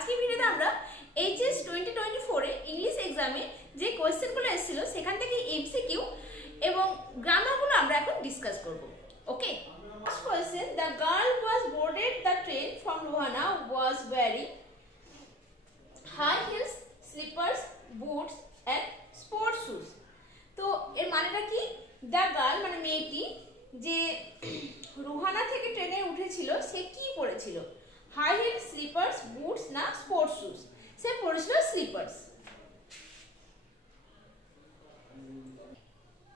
আজকে ভিডিওতে আমরা এইচএস 2024 এ ইংলিশ এক্সামে যে কোশ্চেনগুলো এসেছিল সেখান থেকে এমসিকিউ এবং গ্রামারগুলো আমরা এখন ডিসকাস করব। Okay, first question, the girl was boarded the train from রোহানা was wearing high heels, slippers, boots and sports shoes. তো এর মানেটা কি? দ্য গার্ল মানে মেয়েটি যে রোহানা থেকে ট্রেনে উঠেছিল সে কি পরেছিল? হাই হিল, স্লিপার্স, বুটস না স্পোর্টস শুজ? সে পরেছিল স্লিপার্স।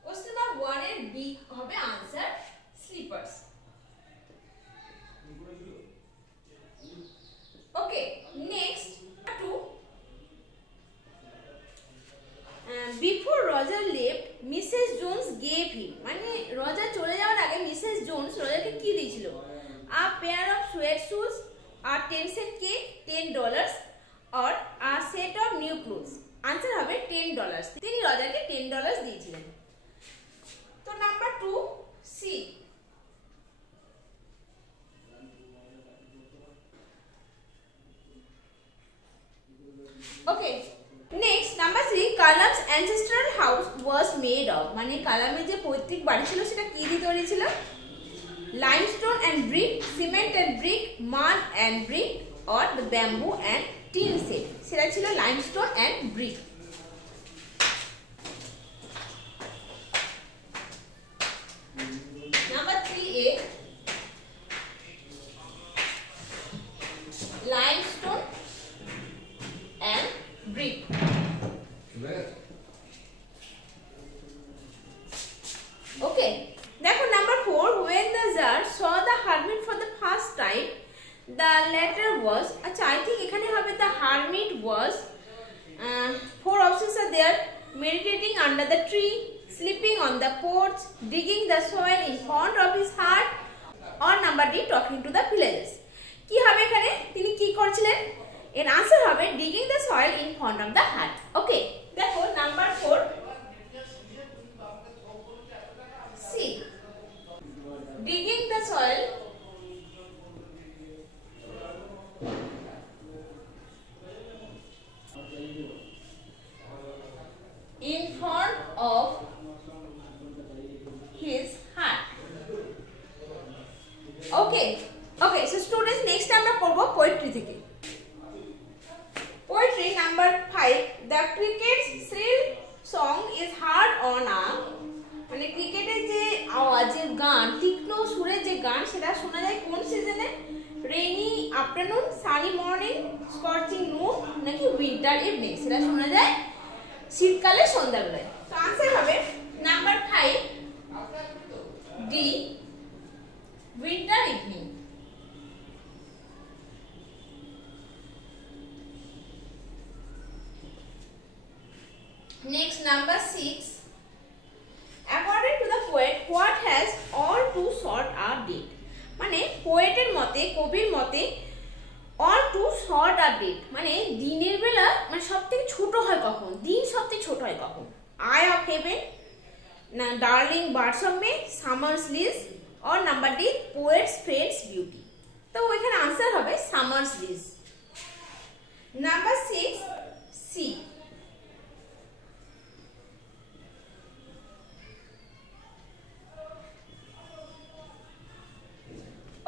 কোশ্চেন নাম্বার 1 এর বি হবে answer slippers. Okay, next 2, before Roger left Mrs Jones gave him, মানে রজার চলে যাওয়ার আগে মিসেস জোনস রজারকে কি দিয়েছিল? A pair of suede shoes, আর 10 সেন্ট কেক, $10, और a set of new clothes. Answer হবে $10। তিনি রজারকে $10 দিয়েছিলেন। তো number 2 C. Okay, next number 3, Kalam's ancestral house was made of, মানে কালামের যে পৈতৃক বাড়ি ছিল সেটা কি দিয়ে তৈরি ছিল? Limestone and brick, cement and brick, mud and brick, और the bamboo and tin set। সেটা ছিল limestone and brick. Number 3A, limestone and brick. Okay, দেখো number 4, when the Tsar saw the hermit for the first time, the latter was, আচ্ছা I think এখানে হবে the hermit was, 4 options are there: meditating under the tree, sleeping on the porch, digging the soil in front of his hut, or number D, talking to the villagers। কি হবে এখানে? তিনি কি করছিলেন? এর आंसर হবে digging the soil in front of the hut। Okay, দেখো number 4 C, digging the soil in front of his hut। Okay, so students, next আমরা করব পোয়েট্রি থেকে। Poetry number 5, the cricket's shrill song is heard on a, মানে ক্রিকেটের যে আওয়াজের গান, তীক্ষ্ণ সুরের যে গান, সেটা শোনা যায় কোন সিজনে? Rainy afternoon, sunny morning, scorching নুন নাকি উইন্টার ইভিনিং? সেটা শোনা যায় শীতকালে সন্ধ্যাবেলায়। তো आंसर হবে নাম্বার 5 D, winter evening. Next number 6, according to the poet what has all too short a date, মানে পোয়েটের মতে, কবির মতে all too short a date মানে দিনের বেলা মানে সবথেকে ছোট হয় কখন? দিন সবথেকে ছোট হয় কখন? আই অফ হেভেন না darling birds of May, summer's lease, और number D, poets friends beauty. তো এখানে आंसर হবে summer's lease. Number 6 C.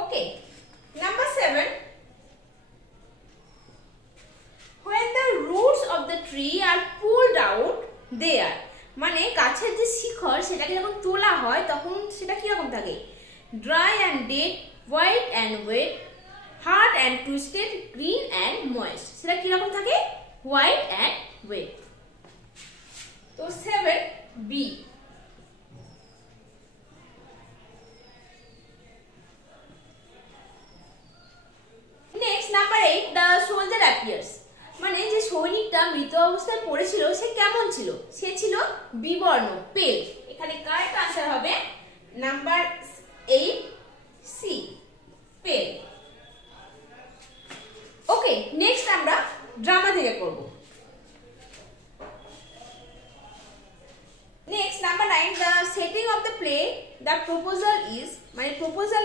Okay, number 7, when the roots of the tree are pulled out there, মানে গাছের যে শিকড় সেটাকে যখন তোলা হয় তখন সেটা কি রকম থাকে? Dry and dead, white and wet, hard and twisted, green and moist. সেটা কি রকম থাকে? White and wet. তো 7 B. Next number 8, the soldier appears, মানে যে সৈনিকটা মৃত অবস্থায় পড়েছিল সে কেমন ছিল? সে ছিল বিবর্ণ, পেল। এখানে কারেক্ট आंसर হবে নাম্বার 8 সি, পেল। ওকে, নেক্সট আমরা ড্রামা থেকে করব। Next number 9, the setting of the play, the proposal is, মানে প্রপোজাল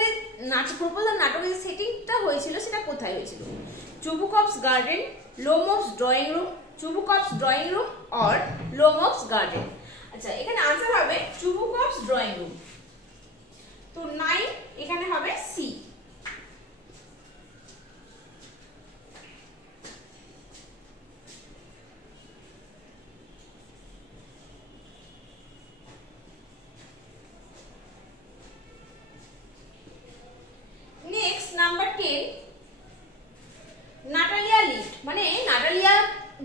নাটকের সেটিংটা হয়েছিল সেটা কোথায় হয়েছিল? Chubukov's garden, Lomov's drawing room, Chubukov's drawing room or Lomov's garden. আচ্ছা এখানে आंसर হবে Chubukov's drawing room. তো 9 এখানে হবে সি।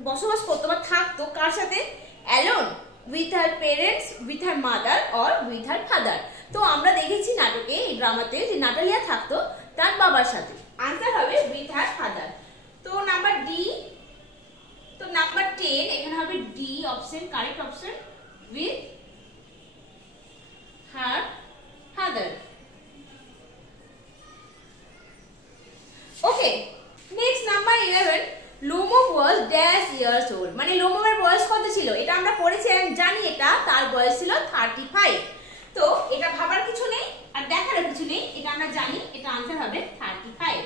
বসবাস করতো বা থাকতো কার সাথে? Alone, with her parents, with her mother or with her father. তো আমরা দেখেছি নাটকে এই ড্রামাতে যে নাটালিয়া থাকতো তার বাবার সাথে। আনসার হবে উইথ হার ফাদার। তো নাম্বার ডি, তো নাম্বার 10 এখানে হবে D option, correct option, with her father. Okay, next number 11, Lomov was dash years old. মানে লোমোভের বয়স কত ছিল এটা আমরা পড়েছি, জানি এটা তার বয়স ছিল 35। তো এটা ভাবার কিছু নেই আর দেখার কিছু নেই, এটা আমরা জানি, এটা आंसर হবে 35।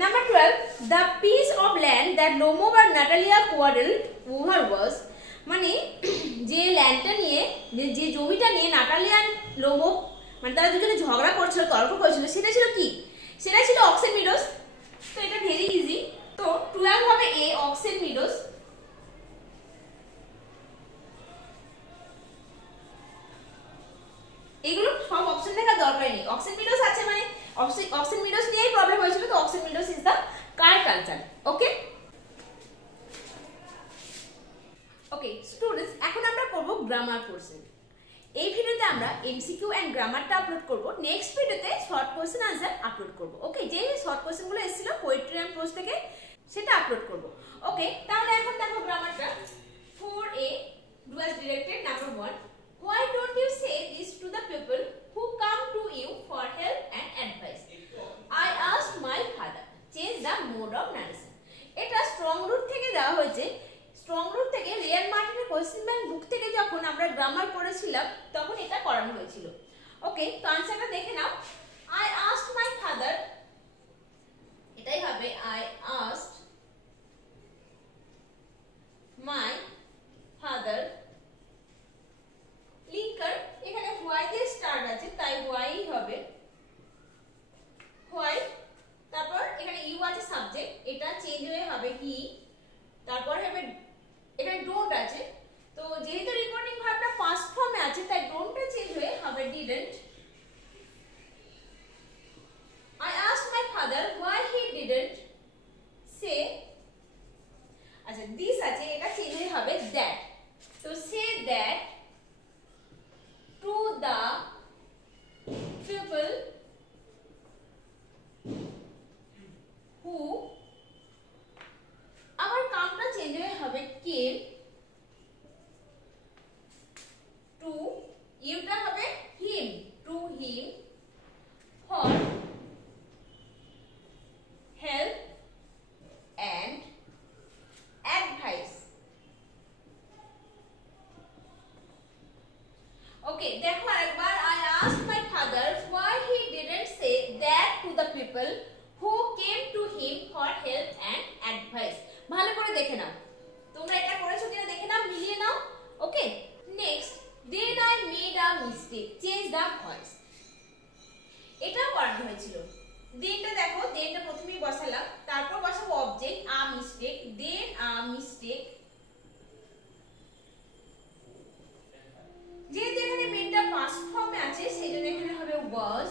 Number 12, the piece of land that Lomov and Natalia quarreled over was, মানে যে ল্যান্ডটা নিয়ে, যে জমিটা নিয়ে নাটালিয়া আর লোমোভ মানে তারা দুজনে ঝগড়া করছিল, তর্ক করছিল, সেটা ছিল কি? সেটা ছিল অক্সেন মিডোস। তো এটা ভেরি ইজি। তো 12 হবে এ, অক্সেন মিডোস। এগুলো সব অপশন দেখার দরকার নেই, অক্সেন মিডোস আছে মানে অক্সেন মিডোস নিয়েই প্রবলেম হয়েছিল, তো oxen meadows is the correct answer. Okay okay students, এখন আমরা করব গ্রামার পোরশন। এই ভিডিওতে আমরা এমসিকিউ এন্ড গ্রামারটা আপলোড করব, নেক্সট ভিডিওতে শর্ট কোশ্চেন আনসার আপলোড করব। ওকে, যে শর্ট কোশ্চেনগুলো এসেছিল পোয়েট্রি এন্ড প্রোজ থেকে সেটা আপলোড করব। ওকে, তাহলে এখন দেখো গ্রামারটা। 4A was directed number 1, why don't you say this to the people who come to you for help and advice? I asked my father, change the mode of narration. এটা strong root থেকে দেওয়া হয়েছে। Strong root থেকে রিয়াল মার্টিনের question bank বুক থেকে যখন আমরা গ্রামার পড়েছিলাম তখন এটা করানো হয়েছিল। ওকে, তো আনসারটা দেখে নাও। I asked my father, এটাই হবে I asked my father। Linker এখানে হোয়াই দিয়ে স্টার্ট আছে তাই হোয়াই হবে হোয়াই। তারপর এখানে ইউ আছে সাবজেক্ট, এটা চেঞ্জ হয়ে হবে হি। তারপর হবে এখানে ডোন্ট আছে, তো যেহেতু রিপোর্টিং ভার্বটা পাস্ট ফর্মে আছে তাই ডোন্টটা চেঞ্জ হয়ে হবে didn't. I asked my father why he didn't say, আচ্ছা দিস আছে, এটা চেঞ্জ হয়ে হবে দ্যাট। তো say that to the people who, আবার কামটা চেঞ্জ হয়ে হবে came, to ইউটা হবে him, to him for help and advice। ওকে, দেখো আরেকবার। I asked my father why he didn't say that to the people who came to him for help and advice। ভালো করে দেখে নাও, তোমরা এটা করেছো কিনা দেখে নাও, মিলিয়ে নাও। ওকে, next, then I made a mistake, change the voice। এটাও করানো হয়েছিল। দেনটা দেখো, দেনটা প্রথমেই বসালাম, তারপর বসাবো object a mistake, then a mistake। যেহেতু এখানে মেডটা পাস্ট ফর্মে আছে সেজন্য এখানে হবে was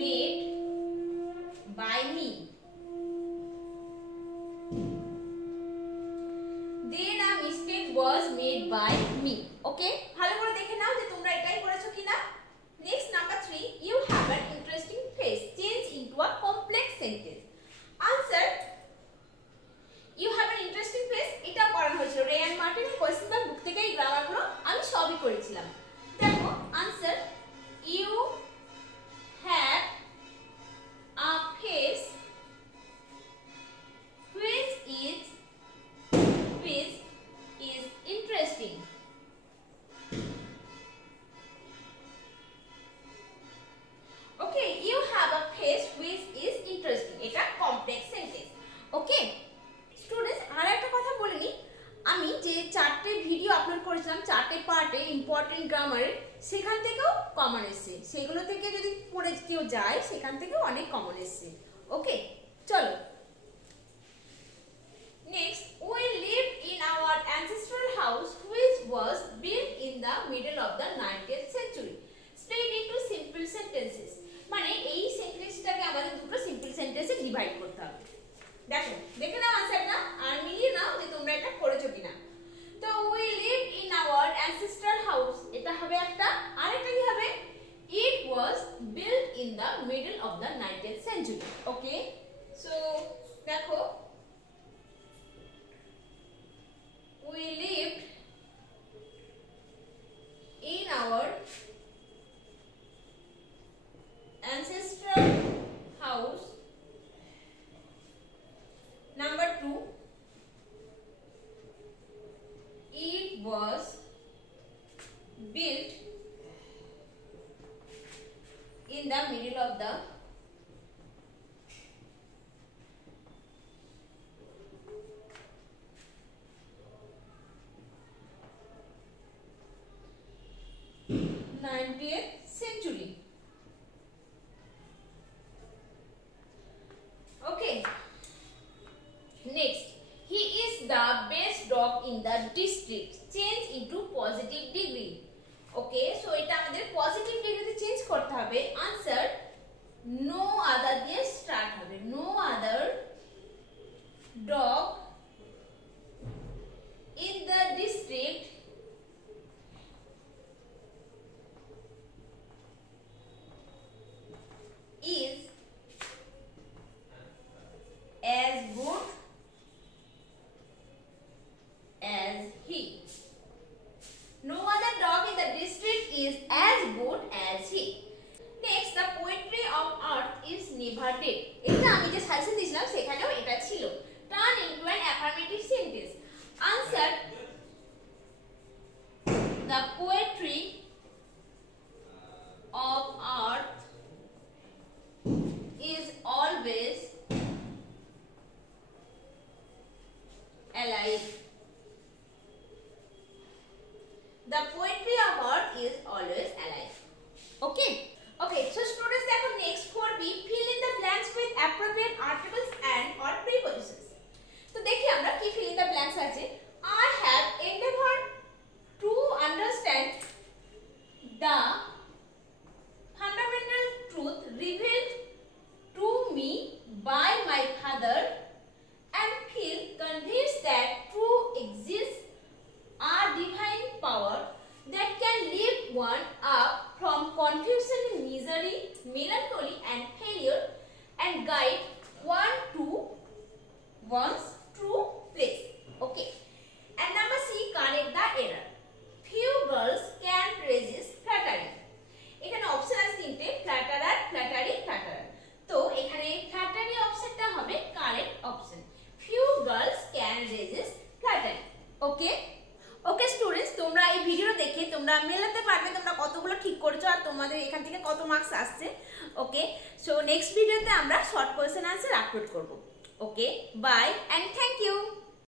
made by me, then a mistake was made by me। ওকে, ভালো করে দেখে নাও যে তোমরা এটাই করেছো কিনা। Next number 3, you have an interesting phrase, change into a complex sentence। Answer you have an interesting phrase, এটা করানো হয়েছিল রেয়ান মার্টিনের কোশ্চেন ব্যাংক বুক থেকে। এই গ্রামারগুলো আমি সবই করেছিলাম। দেখো answer, you have a face which is interesting। করেছিলাম 4টে পার্টে ইম্পর্টেন্ট গ্রামারের, সেখান থেকেও কমন এসছে। সেগুলো থেকে যদি পড়ে কেউ যায় সেখান থেকেও অনেক কমন এসছে। ওকে, চলো next. We lived in our ancestral house which was built in the middle of the 19th century. Split into simple sentences. মানে এই সেন্টেন্সটাকে আমাদের দুটো সিম্পল সেন্টেন্সে ডিভাইড করতে হবে। দেখো, দেখে নাও আনসারটা আর মিলিয়ে নাও যে তোমরা এটা করেছো কিনা। তো we lived in our ancestral house, এটা হবে একটা, আর এটা কি হবে? It was built in the middle of the 19th century. Okay, so দেখো, we lived in our ancestral house. Number 2, it was built in the middle of the 20th century. Okay, next, he is the best dog in the district. Change into positive degree. Okay, so এটা আমাদের পজিটিভ ডিগ্রিতে চেঞ্জ করতে হবে। Answer no other দিয়ে start হবে। No other dog in the district is as good as he. No other dog in the district is as good as he. Next, the poetry of earth is never dead. এটা আমি যে সাজেশন দিয়েছিলাম সেখানেও এটা ছিল। Turn into an affirmative sentence. Answer, the poetry of earth is always alive. The poetry of earth is always alive. Okay, okay, so students, দেখো next 4B, fill in the blanks with appropriate articles and or prepositions. তো দেখি আমরা কি fill in the blanks আছে। I have endeavored to understand the fundamental truth revealed to me by my father and feel convinced that true exists a divine power that can lift one up from confusion, misery, melancholy and failure and guide one to one's true place. Okay, and number C, correct the error. Few girls can resist flattery. এখানে অপশন আছে তিনটে, ফ্ল্যাটারার, ফ্ল্যাটারি, ফ্ল্যাটারার। তো এখানে ফ্ল্যাটারি অপশনটা হবে correct option. Few girls can resist flattery. Okay, okay students, তোমরা এই ভিডিওটা দেখে তোমরা মেলাতে পারবে তোমরা কতগুলো ঠিক করেছো আর তোমাদের এখান থেকে কত মার্কস আসছে। ওকে, সো নেক্সট ভিডিওতে আমরা শর্ট কোয়েশ্চেন আনসার আপলোড করব। ওকে, বাই অ্যান্ড থ্যাংক ইউ।